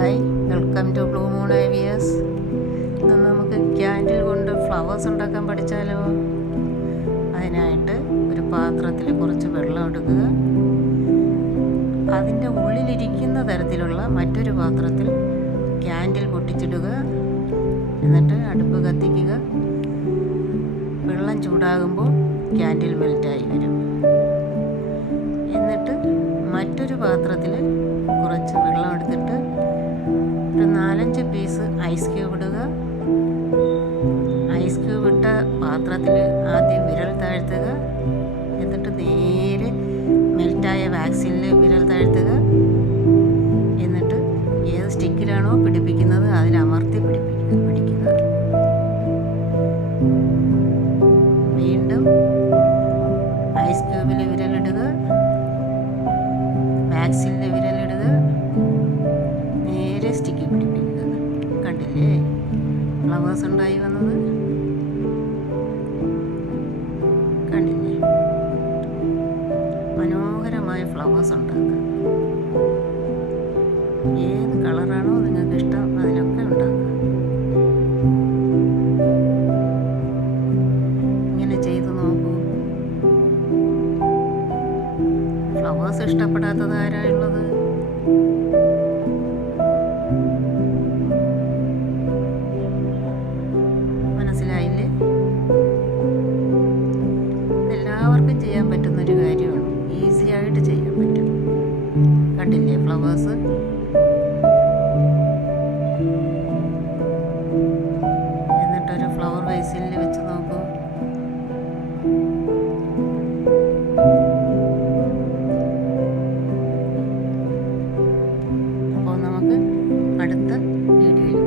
Hi, welcome to blue moon ivies. ഇന്ന് നമുക്ക് candle കൊണ്ട് ഫ്ലവേഴ്സ് ഉണ്ടാക്കാൻ പഠിച്ചാലോ? അതിനായിട്ട് ഒരു പാത്രത്തിൽ കുറച്ച് വെള്ളം എടുക്കുക. അതിൻ്റെ ഉള്ളിലിരിക്കുന്ന തരത്തിലുള്ള മറ്റൊരു പാത്രത്തിൽ ക്യാൻഡിൽ പൊട്ടിച്ചിടുക. എന്നിട്ട് അടുപ്പ് കത്തിക്കുക. വെള്ളം ചൂടാകുമ്പോൾ ക്യാൻഡിൽ മെൽറ്റായി വരും. എന്നിട്ട് മറ്റൊരു പാത്രത്തിൽ കുറച്ച് വെള്ളം എടുത്തിട്ട് ഒരു 4-5 പീസ് ഐസ് ക്യൂബ് ഇടുക. ഐസ് ക്യൂബ് ഇട്ട പാത്രത്തിൽ ആദ്യം വിരൽ താഴ്ത്തുക. എന്നിട്ട് നേരെ മെൽറ്റായ വാക്സിനിൽ വിരൽ താഴ്ത്തുക. എന്നിട്ട് ഏത് സ്റ്റിക്കിലാണോ പിടിപ്പിക്കുന്നത് അതിൽ അമർത്തി പിടിക്കുക. വീണ്ടും ഐസ് ക്യൂബിൽ വിരലിടുക. വാക്സിനിൽ വിരലിടുക. നേരെ സ്റ്റിക്കിൽ പിടിപ്പിക്കുക. കണ്ടില്ലേ ഫ്ലവേഴ്സ് ഉണ്ടായി വന്നത്? കണ്ടില്ലേ? മനോഹരമായ ഫ്ലവേഴ്സ് ഉണ്ടാക്കുക. ഏത് കളറാണോ നിങ്ങൾക്ക് ഇഷ്ടം അതിലൊക്കെ ഉണ്ടാക്കുക. ഇങ്ങനെ ചെയ്ത് നോക്കൂ. ഫ്ലവേഴ്സ് ഇഷ്ടപ്പെടാത്തത് ആരായുള്ളത്? മനസ്സിലായില്ലേ? എല്ലാവർക്കും ചെയ്യാൻ പറ്റുന്നൊരു കാര്യമാണ്. ഈസി ആയിട്ട് ചെയ്യാൻ പറ്റും. കണ്ടില്ലേ ഫ്ലവേഴ്സ്? എന്നിട്ടൊരു ഫ്ലവർ വേസിൽ വെച്ച് നോക്കൂ. അപ്പോൾ നമുക്ക് അടുത്ത വീഡിയോയിൽ